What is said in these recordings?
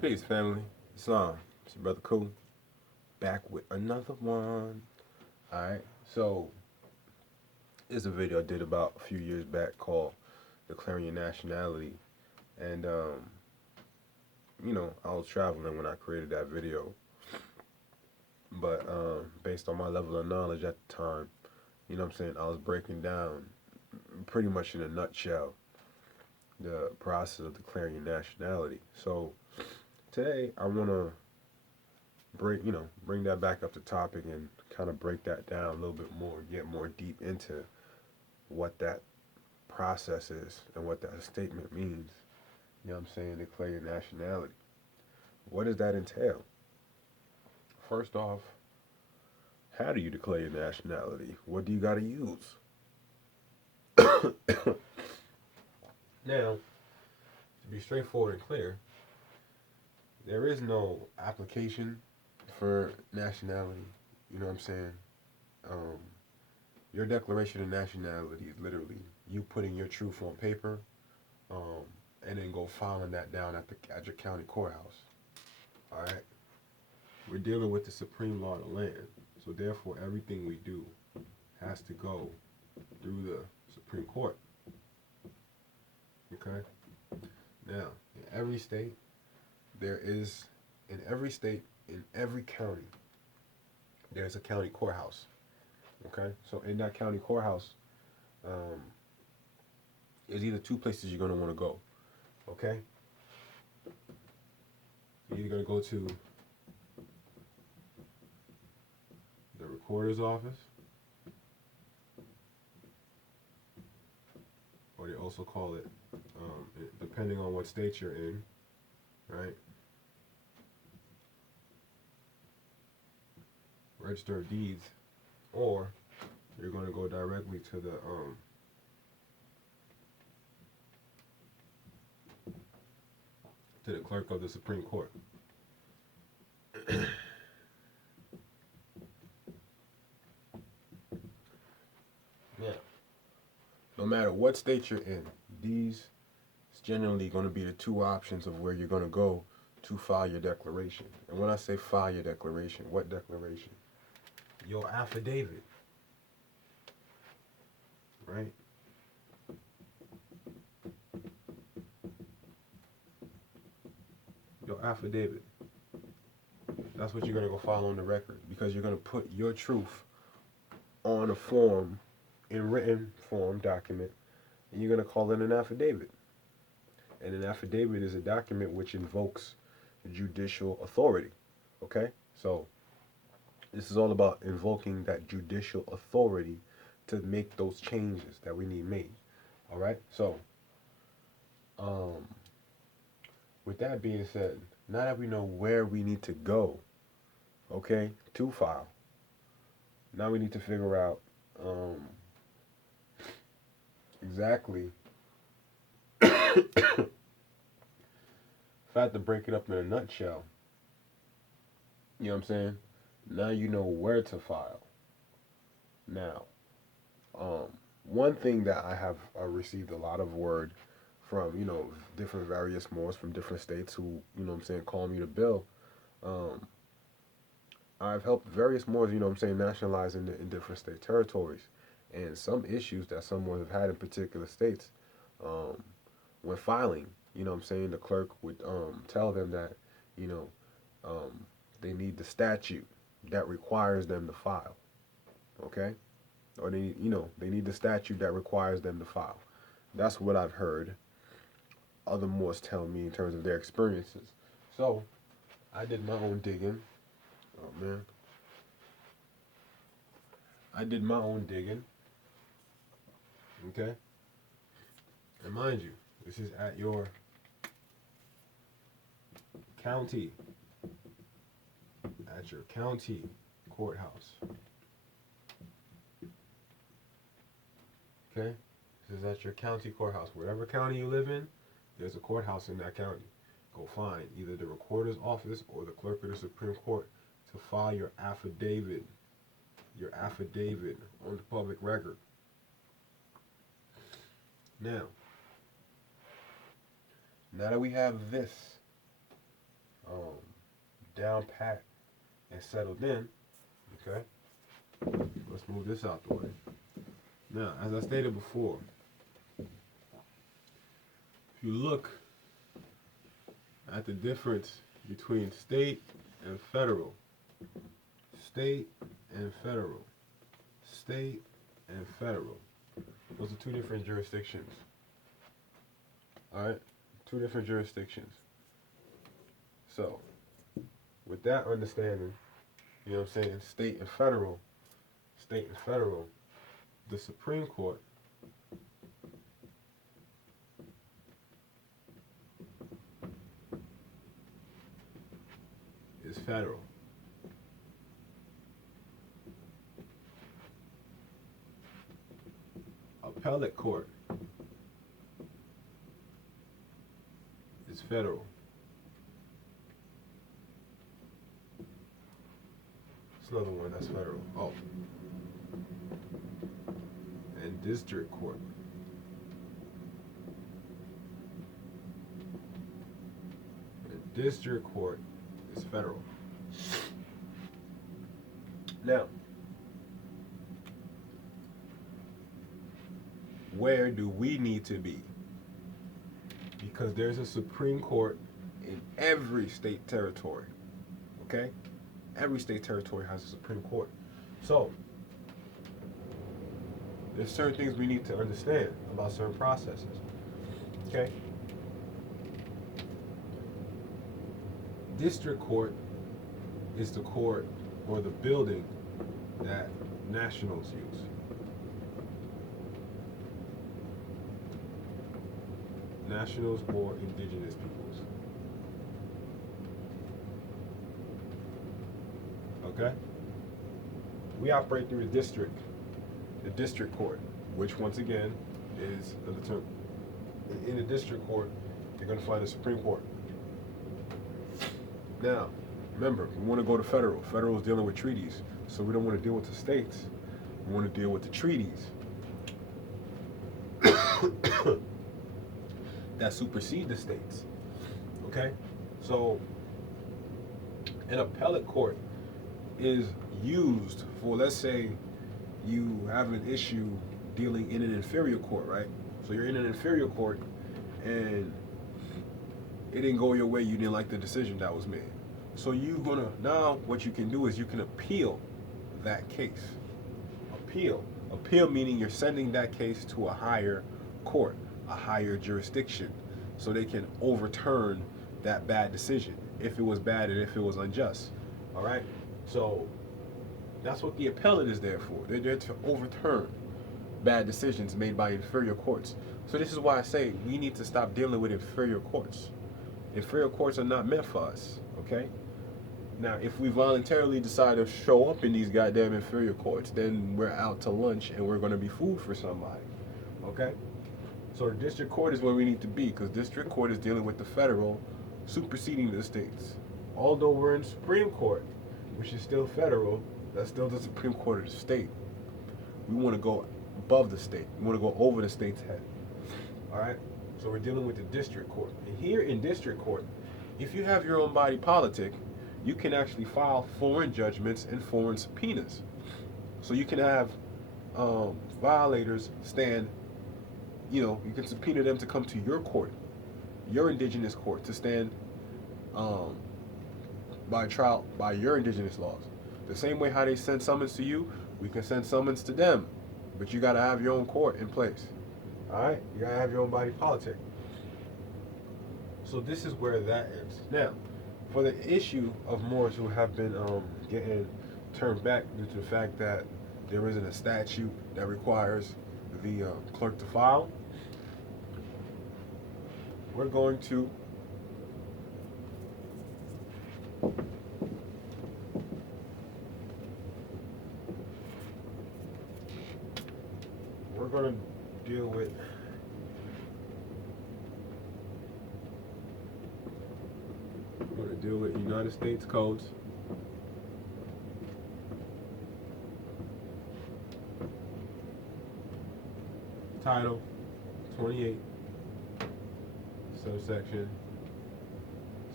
Peace, family. Islam. It's your brother Cool. Back with another one. Alright, so it's a video I did about a few years back called Declaring Your Nationality. And, I was traveling when I created that video. But based on my level of knowledge at the time, I was breaking down pretty much in a nutshell the process of declaring your nationality. So today I want to bring that back up to topic and kind of break that down a little bit more, get more deep into what that process is and what that statement means. Declare your nationality. What does that entail? First off, how do you declare your nationality? What do you got to use? Now, to be straightforward and clear, there is no application for nationality. You know what I'm saying? Um, your declaration of nationality is literally you putting your truth on paper, um, and then go filing that down at your county courthouse. All right. We're dealing with the supreme law of the land, so therefore everything we do has to go through the Supreme Court. Okay. Now, in every state, there is in every state, in every county, there's a county courthouse. Okay. So in that county courthouse, um, there's either two places you're gonna want to go. Okay. You're either gonna go to the recorder's office, or they also call it, depending on what state you're in, right? Register of Deeds, or you're going to go directly to the clerk of the Supreme Court. Now, no matter what state you're in, these is generally going to be the two options of where you're going to go to file your declaration. And when I say file your declaration, what declaration? Your affidavit, right? Your affidavit. That's what you're going to go file on the record, because you're going to put your truth on a form, in written form document, and you're going to call it an affidavit. And an affidavit is a document which invokes judicial authority. Okay? So, this is all about invoking that judicial authority to make those changes that we need made. All right? So, with that being said, now that we know where we need to go, okay, to file, now we need to figure out exactly, if I had to break it up in a nutshell, you know what I'm saying? Now you know where to file. Now, one thing that I have received a lot of word from, different various Moors from different states who, call me the bill. Um, I've helped various Moors, nationalize in different state territories. And some issues that some Moors have had in particular states, um, when filing, the clerk would tell them that, you know, um, they need the statute that requires them to file. Okay? Or they need the statute that requires them to file. That's what I've heard other Moors tell me in terms of their experiences. So I did my own digging. Oh man. I did my own digging. Okay? And mind you, this is at your county. At your county courthouse. Okay? This is at your county courthouse. Whatever county you live in, there's a courthouse in that county. Go find either the recorder's office or the clerk of the Supreme Court to file your affidavit. Your affidavit on the public record. Now that we have this, um, down pat and settled in. Okay, let's move this out the way. Now, as I stated before, if you look at the difference between state and federal, state and federal, state and federal, those are two different jurisdictions. Alright? Two different jurisdictions. So, with that understanding, you know what I'm saying, state and federal, the Supreme Court is federal. Appellate court is federal. It's another one that's federal. Oh. And district court. And district court is federal. Now, where do we need to be? Because there's a Supreme Court in every state territory. Okay? Every state territory has a Supreme Court. So, there's certain things we need to understand about certain processes. Okay? District court is the court or the building that nationals use. Nationals or indigenous peoples. Okay? We operate through the district court, which once again is the term. In the district court, you're going to find the Supreme Court. Now, remember, we want to go to federal. Federal is dealing with treaties, so we don't want to deal with the states. We want to deal with the treaties that supersede the states. Okay? So, an appellate court is used for, let's say, you have an issue dealing in an inferior court, right? So you're in an inferior court and it didn't go your way, you didn't like the decision that was made. So now what you can do is you can appeal that case. Appeal meaning you're sending that case to a higher court, a higher jurisdiction, so they can overturn that bad decision, if it was bad and if it was unjust. All right? So that's what the appellate is there for. They're there to overturn bad decisions made by inferior courts. So this is why I say we need to stop dealing with inferior courts. Inferior courts are not meant for us, okay? Now, if we voluntarily decide to show up in these goddamn inferior courts, then we're out to lunch and we're going to be food for somebody, okay? So the district court is where we need to be, because district court is dealing with the federal superseding the states. Although we're in Supreme Court, which is still federal, that's still the Supreme Court of the state. We want to go above the state. We want to go over the state's head. All right? So we're dealing with the district court. And here in district court, if you have your own body politic, you can actually file foreign judgments and foreign subpoenas. So you can have violators stand, you can subpoena them to come to your court, your indigenous court, to stand by trial by your indigenous laws. The same way how they send summons to you, we can send summons to them. But you got to have your own court in place. All right? You got to have your own body politic. So this is where that ends. Now, for the issue of Moors who have been getting turned back due to the fact that there isn't a statute that requires the clerk to file, we're going to deal with United States codes. Title 28, subsection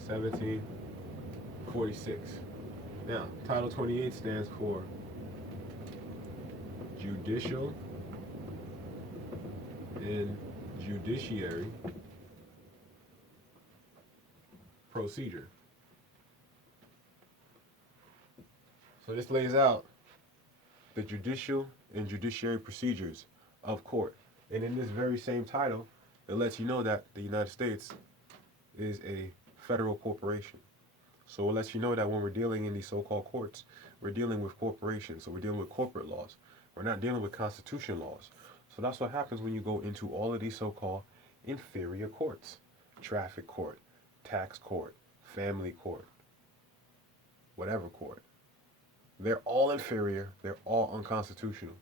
17, 46. Now, Title 28 stands for Judicial and Judiciary Procedure. So this lays out the judicial and judiciary procedures of court. And in this very same title, it lets you know that the United States is a federal corporation. So it lets you know that when we're dealing in these so-called courts, we're dealing with corporations. So we're dealing with corporate laws. We're not dealing with constitution laws. So that's what happens when you go into all of these so-called inferior courts. Traffic court, tax court, family court, whatever court. They're all inferior. They're all unconstitutional.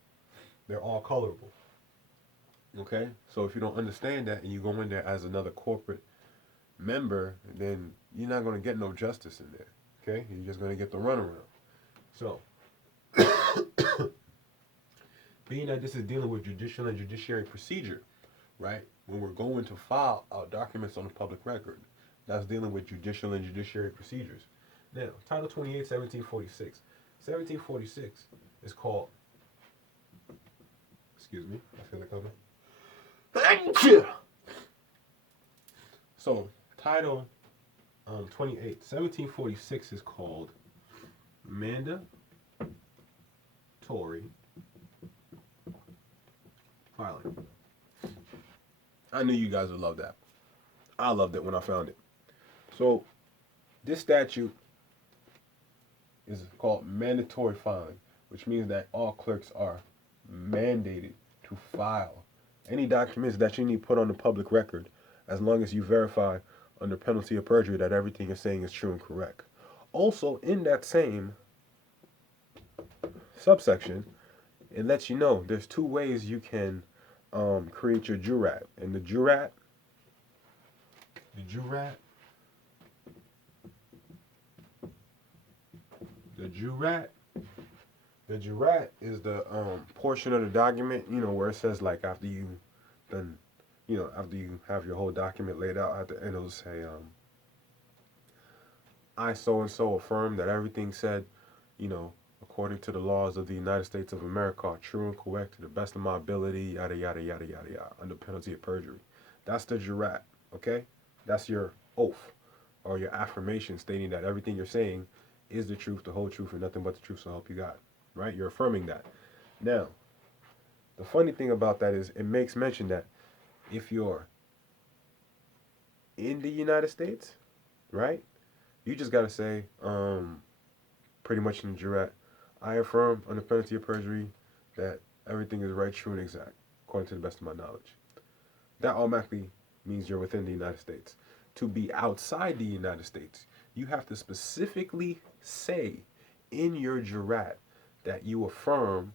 They're all colorable. Okay? So if you don't understand that and you go in there as another corporate member, then you're not going to get no justice in there. Okay? You're just going to get the runaround. So, being that this is dealing with judicial and judiciary procedure, right? When we're going to file our documents on the public record, that's dealing with judicial and judiciary procedures. Now, Title 28, 1746. 1746 is called, excuse me, I feel it coming. So, Title 28, 1746 is called Mandatory Filing. I knew you guys would love that. I loved it when I found it. So, this statute is called mandatory filing, which means that all clerks are mandated to file any documents that you need put on the public record, as long as you verify under penalty of perjury that everything you're saying is true and correct. Also, in that same subsection, it lets you know there's two ways you can create your jurat. And the jurat is the portion of the document, where it says, like, after you done, after you have your whole document laid out, at the end it'll say, I so and so affirm that everything said, according to the laws of the United States of America, are true and correct to the best of my ability, yada yada yada yada yada, under penalty of perjury. That's the jurat, okay? That's your oath or your affirmation stating that everything you're saying is the truth, the whole truth, and nothing but the truth, so help you God. Right? You're affirming that. Now, the funny thing about that is it makes mention that if you're in the United States, right, you just got to say, pretty much in the jurat, I affirm under penalty of perjury that everything is right, true, and exact, according to the best of my knowledge. That automatically means you're within the United States. To be outside the United States, you have to specifically say in your jurat that you affirm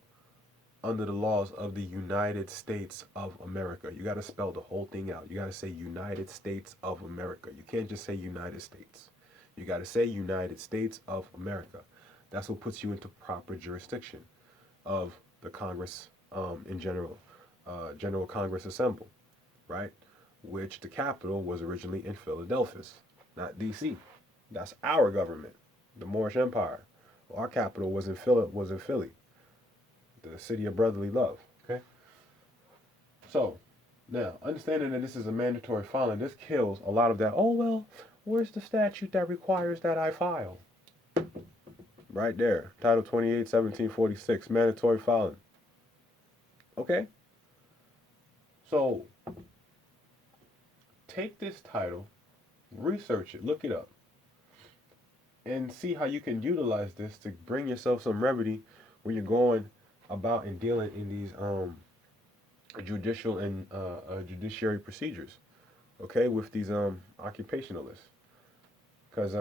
under the laws of the United States of America. You got to spell the whole thing out. You got to say United States of America. You can't just say United States. You got to say United States of America. That's what puts you into proper jurisdiction of the Congress in general, General Congress Assemble, right? Which the capital was originally in Philadelphia, not D.C. That's our government, the Moorish Empire. Our capital was in Philly, the city of brotherly love. Okay. So now, understanding that this is a mandatory filing, this kills a lot of that. Oh well, where's the statute that requires that I file? Right there, Title 28, 1746, mandatory filing. Okay. So take this title, research it, look it up, and see how you can utilize this to bring yourself some remedy when you're going about and dealing in these judicial and judiciary procedures, okay, with these occupationalists, because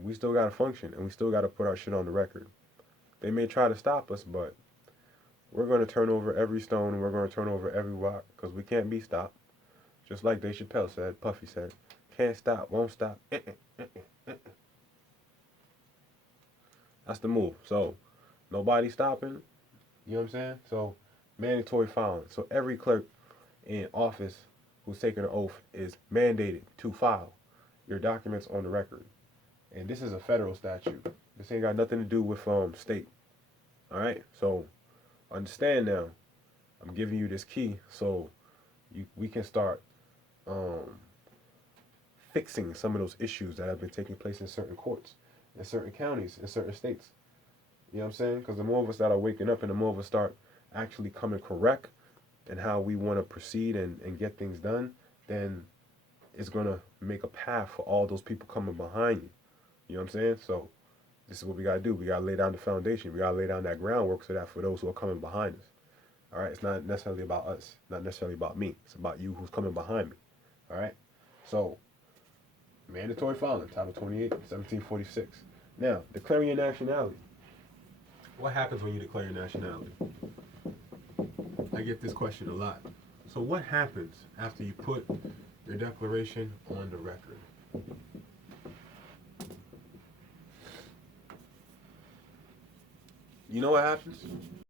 we still got to function and we still got to put our shit on the record. They may try to stop us, but we're going to turn over every stone and we're going to turn over every rock, because we can't be stopped. Just like Dave Chappelle said, Puffy said, can't stop, won't stop. That's the move. So, nobody stopping. You know what I'm saying? So, mandatory filing. So, every clerk in office who's taking an oath is mandated to file your documents on the record. And this is a federal statute. This ain't got nothing to do with state. All right. So understand now. I'm giving you this key so we can start um, fixing some of those issues that have been taking place in certain courts, in certain counties, in certain states. You know what I'm saying? Because the more of us that are waking up and the more of us start actually coming correct and how we want to proceed and get things done, then it's going to make a path for all those people coming behind you. You know what I'm saying? So this is what we got to do. We got to lay down the foundation. We got to lay down that groundwork so that for those who are coming behind us. All right? It's not necessarily about us. Not necessarily about me. It's about you who's coming behind me. All right? So, mandatory filing, Title 28, 1746. Now, declaring your nationality. What happens when you declare your nationality? I get this question a lot. So what happens after you put your declaration on the record? You know what happens?